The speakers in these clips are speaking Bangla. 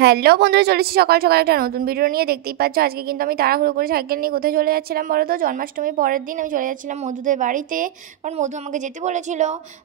হ্যালো বন্ধুরা, চলেছি সকাল সকাল একটা নতুন ভিডিও নিয়ে। দেখতেই পাচ্ছ আজকে কিন্তু আমি তাড়াহুড়ো করে সাইকেল নিয়ে কোথায় চলে যাচ্ছিলাম বলো তো? জন্মাষ্টমীর পরের দিন আমি চলে যাচ্ছিলাম মধুদের বাড়িতে, কারণ মধু আমাকে যেতে বলেছিল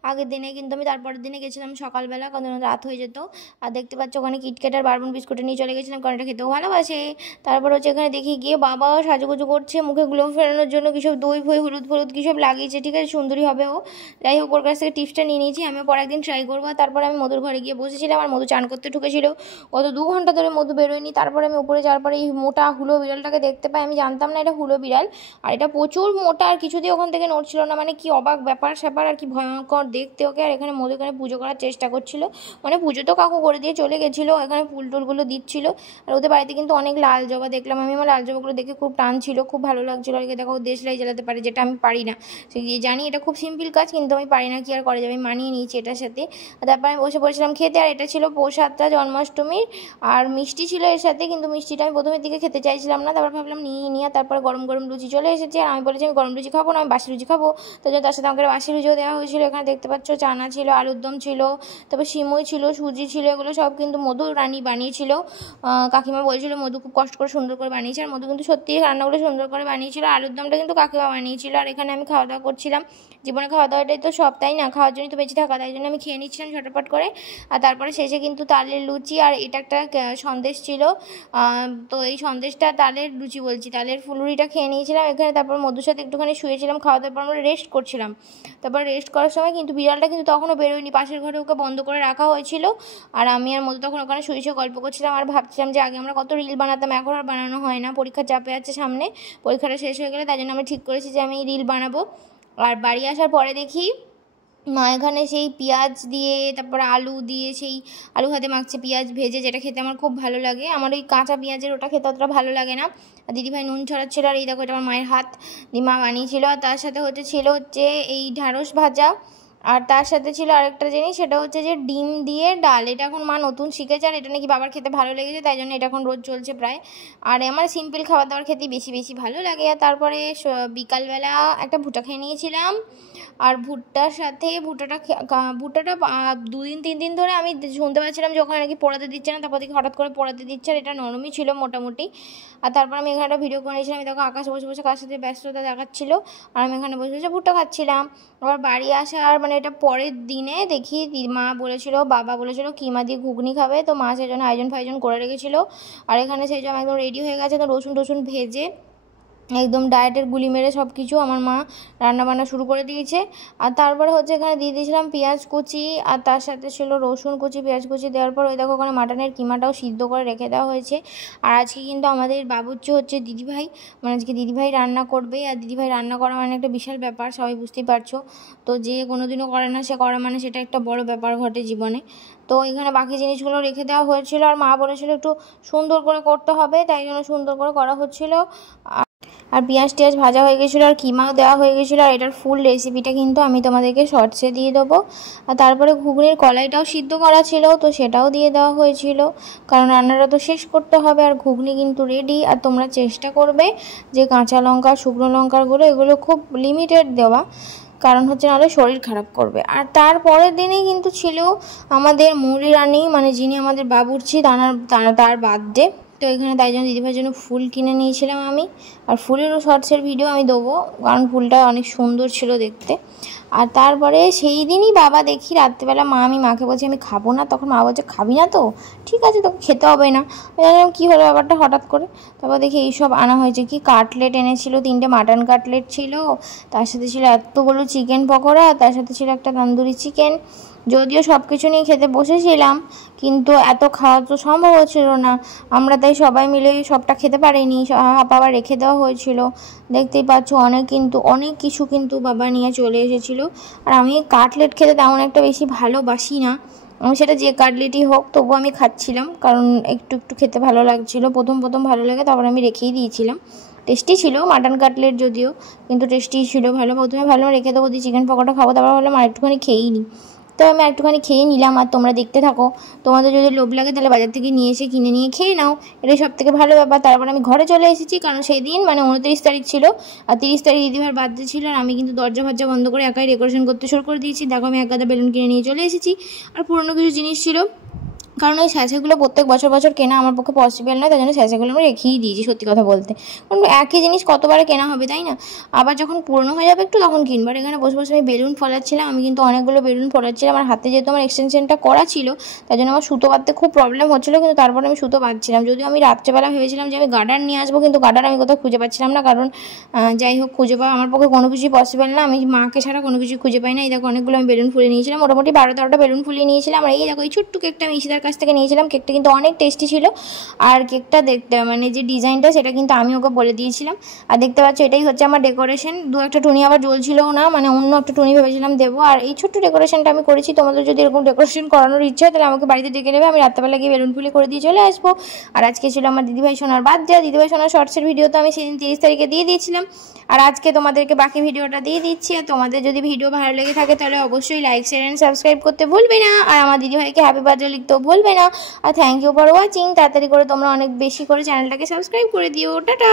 আগের দিনে। কিন্তু আমি তারপরের দিনে গেছিলাম সকালবেলা, কারণ রাত হয়ে যেত। আর দেখতে পাচ্ছ ওখানে কিটক্যাট আর বারবন বিস্কুটে নিয়ে চলে গেছিলাম, কারণ এটা খেতেও ভালোবাসে। তারপর হচ্ছে এখানে দেখি গিয়ে বাবা সাজুগুজু করছে, মুখে গ্লো ফেরানোর জন্য কিসব দই ফই হলুদ ফলুদ কীসব লাগিয়েছে। ঠিক আছে, সুন্দরী হবে ও। যাই হোক, ওর কাছ থেকে টিপসটা নিয়ে নিয়েছি, আমিও পরে একদিন ট্রাই করবো। তারপরে আমি মধুর ঘরে গিয়ে বসেছিলাম আর মধু চান করতে ঢুকেছিল। গত 2 ঘন্টা ধরে মধু বেরোয়নি। তারপরে আমি উপরে যাওয়ার পরে এই মোটা হুলো বিড়ালটাকে দেখতে পাই। আমি জানতাম না এটা হুলো বিড়াল, আর এটা প্রচুর মোটা, আর কিছুতেই ওখান থেকে নড়ছিল না। মানে কি অবাক ব্যাপার স্যাপার, আর কি ভয়ঙ্কর দেখতে ওকে। আর এখানে মধু এখানে পুজো করার চেষ্টা করছিল, মানে পুজো তো কাকু করে দিয়ে চলে গেছিলো, এখানে ফুল টুলগুলো দিচ্ছিল। আর ওদের বাড়িতে কিন্তু অনেক লাল জবা দেখলাম আমি। আমার লাল জবাগুলো দেখে খুব টান ছিল, খুব ভালো লাগছিলো। আর দেখো দেশলাই জ্বালাতে পারে, যেটা আমি পারি না। জানি এটা খুব সিম্পল কাজ, কিন্তু আমি পারি না, কি আর করা যাবে, আমি মানিয়ে নিয়েছি এটার সাথে। তারপর আমি বসে পড়েছিলাম খেতে। আর এটা ছিল প্রসাদটা জন্মাষ্টমীর, আর মিষ্টি ছিল এর সাথে। কিন্তু মিষ্টিটা আমি প্রথমের দিকে খেতে চাইছিলাম না, তারপর ভাবলাম নিয়ে তারপরে গরম গরম লুচি চলে এসেছে। আর আমি বলেছি আমি গরম লুচি খাবো না, আমি বাসি লুচি খাবো। তার জন্য তার সাথে আমাকে বাসি লুচিও দেওয়া হয়েছিল। এখানে দেখতে পাচ্ছ চানা ছিল, আলুর দম ছিল, তারপর সিমই ছিল, সুজি ছিল। এগুলো সব কিন্তু মধু রানী বানিয়েছিল। কাকিমা বলছিল মধু খুব কষ্ট করে সুন্দর করে বানিয়েছে, আর মধু কিন্তু সত্যি রান্নাগুলো সুন্দর করে বানিয়েছিল। আলুর দমটা কিন্তু কাকিমা বানিয়েছিল। আর এখানে আমি খাওয়া দাওয়া করছিলাম। জীবনে খাওয়া দাওয়াটাই তো সব, তাই না? খাওয়ার জন্যই তো বেঁচে থাকা, তাই জন্য আমি খেয়ে নিচ্ছিলাম ঝটপট করে। আর তারপরে শেষে কিন্তু তালের লুচি আর এটা একটা সন্দেশ ছিল। তো এই সন্দেশটা তালের লুচি বলছি, তালের ফুলুরিটা খেয়ে নিয়েছিলাম এখানে। তারপর মধুর সাথে একটুখানি শুয়েছিলাম, খাওয়া দাওয়ার পর আমরা রেস্ট করছিলাম। তারপর রেস্ট করার সময় কিন্তু বিড়ালটা কিন্তু তখনও বেরোয়নি, পাশের ঘরে ওকে বন্ধ করে রাখা হয়েছিল। আর আমি আর মধু তখন ওখানে শুয়ে গল্প করছিলাম, আর ভাবছিলাম যে আগে আমরা কত রিল বানাতাম, এখন আর বানানো হয় না। পরীক্ষার চাপে আছে সামনে, পরীক্ষাটা শেষ হয়ে গেলে তাই জন্য আমি ঠিক করেছি যে আমি রিল বানাবো। আর বাড়ি আসার পরে দেখি মা এখানে সেই পেঁয়াজ দিয়ে, তারপরে আলু দিয়ে, সেই আলু হাতে মাখছে পেঁয়াজ ভেজে, যেটা খেতে আমার খুব ভালো লাগে। আমার ওই কাঁচা পেঁয়াজের ওটা খেতে অতটা ভালো লাগে না। আর দিদিভাই নুন ছড়াচ্ছিল। আর এই দেখো, এটা আমার মায়ের হাত দিয়ে মা বানিয়েছিল। আর তার সাথে ছিল এই ঢ্যাঁড়স ভাজা। আর তার সাথে ছিল আরেকটা জিনিস, সেটা হচ্ছে যে ডিম দিয়ে ডাল। এটা এখন মা নতুন শিখেছে, আর এটা নাকি বাবার খেতে ভালো লেগেছে, তাই জন্য এটা এখন রোজ চলছে প্রায়। আর আমার সিম্পল খাবার দাবার খেতেই বেশি বেশি ভালো লাগে। আর তারপরে বিকালবেলা একটা ভুট্টা খেয়ে নিয়েছিলাম। আর ভুট্টার সাথে ভুট্টাটা 2-3 দিন ধরে আমি শুনতে পাচ্ছিলাম যে ওখানে নাকি পোড়াতে দিচ্ছে না, তারপর দেখি হঠাৎ করে পোড়াতে দিচ্ছে। আর এটা নরমই ছিল মোটামুটি। আর তারপর আমি এখানে একটা ভিডিও করে নিয়েছিলাম, আমি দেখো আকাশ বসে বসে কার সাথে ব্যস্ততা দেখাচ্ছিলো, আর আমি এখানে বসে বসে ভুট্টা খাচ্ছিলাম। আবার বাড়ি আসার মানে এটা পরের দিনে দেখি বাবা বলেছিল কিমা দিয়ে ঘুগনি খাবে, তো মা সেই জন্য আয়োজন ফায়োজন করে রেখেছিলো। আর এখানে সেই জন্য একদম রেডি হয়ে গেছে, তো রসুন টসুন ভেজে একদম ডায়েটের গুলি মেরে সব কিছু আমার মা রান্নাবান্না শুরু করে দিয়েছে। আর তারপরে হচ্ছে এখানে দিয়ে দিয়েছিলাম পেঁয়াজ কুচি, আর তার সাথে ছিল রসুন কুচি, পেঁয়াজ কুচি দেওয়ার পর ওই দেখো ওখানে মাটনের কিমাটাও সিদ্ধ করে রেখে দেওয়া হয়েছে। আর আজকে কিন্তু আমাদের বাবুর্চি হচ্ছে দিদিভাই, মানে আজকে দিদিভাই রান্না করবে। আর দিদিভাই রান্না করা মানে একটা বিশাল ব্যাপার, সবাই বুঝতেই পারছো। তো যে কোনোদিনও করে না সে করা মানে সেটা একটা বড় ব্যাপার ঘটে জীবনে। তো এখানে বাকি জিনিসগুলো রেখে দেওয়া হয়েছিল, আর মা বলেছিল একটু সুন্দর করে করতে হবে, তাই জন্য সুন্দর করে করা হচ্ছিলো। আর পেঁয়াজ টিয়াজ ভাজা হয়ে গেছিলো, আর কিমাও দেওয়া হয়ে গেছিলো। আর এটার ফুল রেসিপিটা কিন্তু আমি তোমাদেরকে শর্টসে দিয়ে দেবো। আর তারপরে ঘুগনির কলাইটাও সিদ্ধ করা ছিল, তো সেটাও দিয়ে দেওয়া হয়েছিল, কারণ রান্নাটা তো শেষ করতে হবে। আর ঘুগনি কিন্তু রেডি। আর তোমরা চেষ্টা করবে যে কাঁচা লঙ্কা শুকনো লঙ্কাগুলো এগুলো খুব লিমিটেড দেওয়া, কারণ হচ্ছে নাহলে শরীর খারাপ করবে। আর তারপরের দিনেই কিন্তু ছিল আমাদের মৌলি রানী, মানে যিনি আমাদের বাবুর্চি, তার বার্থডে। তো এখানে তাই জন্য দিদিভাইয়ের জন্য ফুল কিনে নিয়েছিলাম আমি। আর ফুলেরও শর্টসের ভিডিও আমি দেবো, কারণ ফুলটা অনেক সুন্দর ছিল দেখতে। আর তারপরে সেই দিনই বাবা দেখি রাত্রিবেলা আমি মাকে বলছি আমি খাবো না, তখন মা বলছে খাবি না তো ঠিক আছে, তোকে খেতে হবে না। কী হলো ব্যাপারটা হঠাৎ করে। তারপর দেখি এইসব আনা হয়েছে, কি কাটলেট এনেছিল, 3টে মাটন কাটলেট ছিল, তার সাথে ছিল এতগুলো চিকেন পকোড়া, তার সাথে ছিল একটা তন্দুরি চিকেন। যদিও সব কিছু নিয়ে খেতে বসেছিলাম, কিন্তু এত খাওয়া তো সম্ভব হচ্ছিল না। আমরা তাই সবাই মিলে সবটা খেতে পারিনি, আবার রেখে দেওয়া হয়েছিল। দেখতেই পাচ্ছ অনেক কিছু কিন্তু বাবা নিয়ে চলে এসেছিলো। আর আমি কাটলেট খেতে তেমন একটা বেশি ভালোবাসি না, আমি সেটা যে কাটলেটই হোক তবু আমি খাচ্ছিলাম, কারণ একটু একটু খেতে ভালো লাগছিলো। প্রথম ভালো লাগে, তারপর আমি রেখেই দিয়েছিলাম। টেস্টি ছিল মাটন কাটলেট যদিও, কিন্তু টেস্টি ছিল ভালো। প্রথমে ভালো রেখে দেবো, দিয়ে চিকেন পকোড়া খাবো, তারপর ভাবলাম আরেকটুখানি খেয়েই নিই। তো আমি একটুখানি খেয়ে নিলাম। আর তোমরা দেখতে থাকো, তোমাদের যদি লোভ লাগে তাহলে বাজার থেকে নিয়ে এসে কিনে নিয়ে খেয়ে নাও, এটাই সব থেকে ভালো ব্যাপার। তারপর আমি ঘরে চলে এসেছি, কারণ সেই দিন মানে 29 তারিখ ছিল, আর 30 তারিখ দিদিভাইয়ের বার্থডে ছিল। আর আমি কিন্তু দরজা ফরজা বন্ধ করে একাই ডেকোরেশন করতে শুরু করে দিয়েছি। দেখো আমি এক গাদা বেলুন কিনে নিয়ে চলে এসেছি। আর পুরনো কিছু জিনিস ছিল, কারণ ওই স্যাঁচেগুলো প্রত্যেক বছর বছর কেনা আমার পক্ষে পসিবল নয়, তাই জন্য স্যাঁচেগুলো আমি রেখেই দিয়েছি সত্যি কথা বলতে। কারণ একই জিনিস কতবারে কেনা হবে, তাই না? আবার যখন পুরনো হয়ে যাবে একটু তখন কিনবো। আর এখানে বসে বসে আমি বেলুন ফলাচ্ছিলাম, আমি কিন্তু অনেকগুলো বেলুন ফলাচ্ছিলাম। আমার হাতে যেহেতু আমার এক্সটেনশনটা করা ছিল, তাই জন্য আমার সুতো বাঁধতে খুব প্রবলেম হচ্ছিলো, কিন্তু তারপরে আমি সুতো বাঁধছিলাম। যদিও আমি রাত্রেবেলা ভেবেছিলাম যে আমি গার্ডার নিয়ে আসবো, কিন্তু গার্ডার আমি কোথাও খুঁজে পাচ্ছিলাম না। কারণ যাই হোক, খুঁজে পাওয়া আমার পক্ষে কোনো কিছুই পসিবল না, আমি মাকে ছাড়া কোনো কিছুই খুঁজে পাই না। এই দেখো অনেকগুলো আমি বেলুন ফুলিয়ে নিয়েছিলাম, মোটামুটি 12-13টা বেলুন ফুলিয়ে নিয়েছিলাম। আর এই দেখো এই ছোট্ট কেকটা আমি ঈশিতার কাছ থেকে নিয়েছিলাম, কেকটা কিন্তু অনেক টেস্টি ছিল। আর কেকটা দেখতে মানে যে ডিজাইনটা সেটা কিন্তু আমি ওকে বলে দিয়েছিলাম। আর দেখতে পাচ্ছ এটাই হচ্ছে আমার ডেকোরেশন। দু একটা টুনি আবার জ্বলছিলও না, মানে অন্য একটা টুনি ভেবেছিলাম দেবো। আর এই ছোট্ট ডেকোরেশনটা আমি করেছি। তোমাদের যদি এরকম ডেকোরেশন করানোর ইচ্ছা হয় তাহলে আমাকে বাড়িতে ডেকে নেবে, আমি রাত্রেবেলা গিয়ে বেলুন ফুলি করে দিয়ে চলে আসবো। আর আজকে ছিল আমার দিদিভাই সোনার বার্থডে। দিদিভাই সোনার শর্টসের ভিডিও তো আমি সেদিন 30 তারিখে দিয়ে দিয়েছিলাম, আর আজকে তোমাদেরকে বাকি ভিডিওটা দিয়ে দিচ্ছি। আর তোমাদের যদি ভিডিও ভালো লেগে থাকে তাহলে অবশ্যই লাইক শেয়ার অ্যান্ড সাবস্ক্রাইব করতে ভুলবে না। আর আমার দিদিভাইকে হ্যাপি বার্থডে লিখতেও ভুলবে না। আর থ্যাংক ইউ ফর ওয়াচিং। তাড়াতাড়ি করে তোমরা অনেক বেশি করে চ্যানেলটাকে সাবস্ক্রাইব করে দিও। টাটা।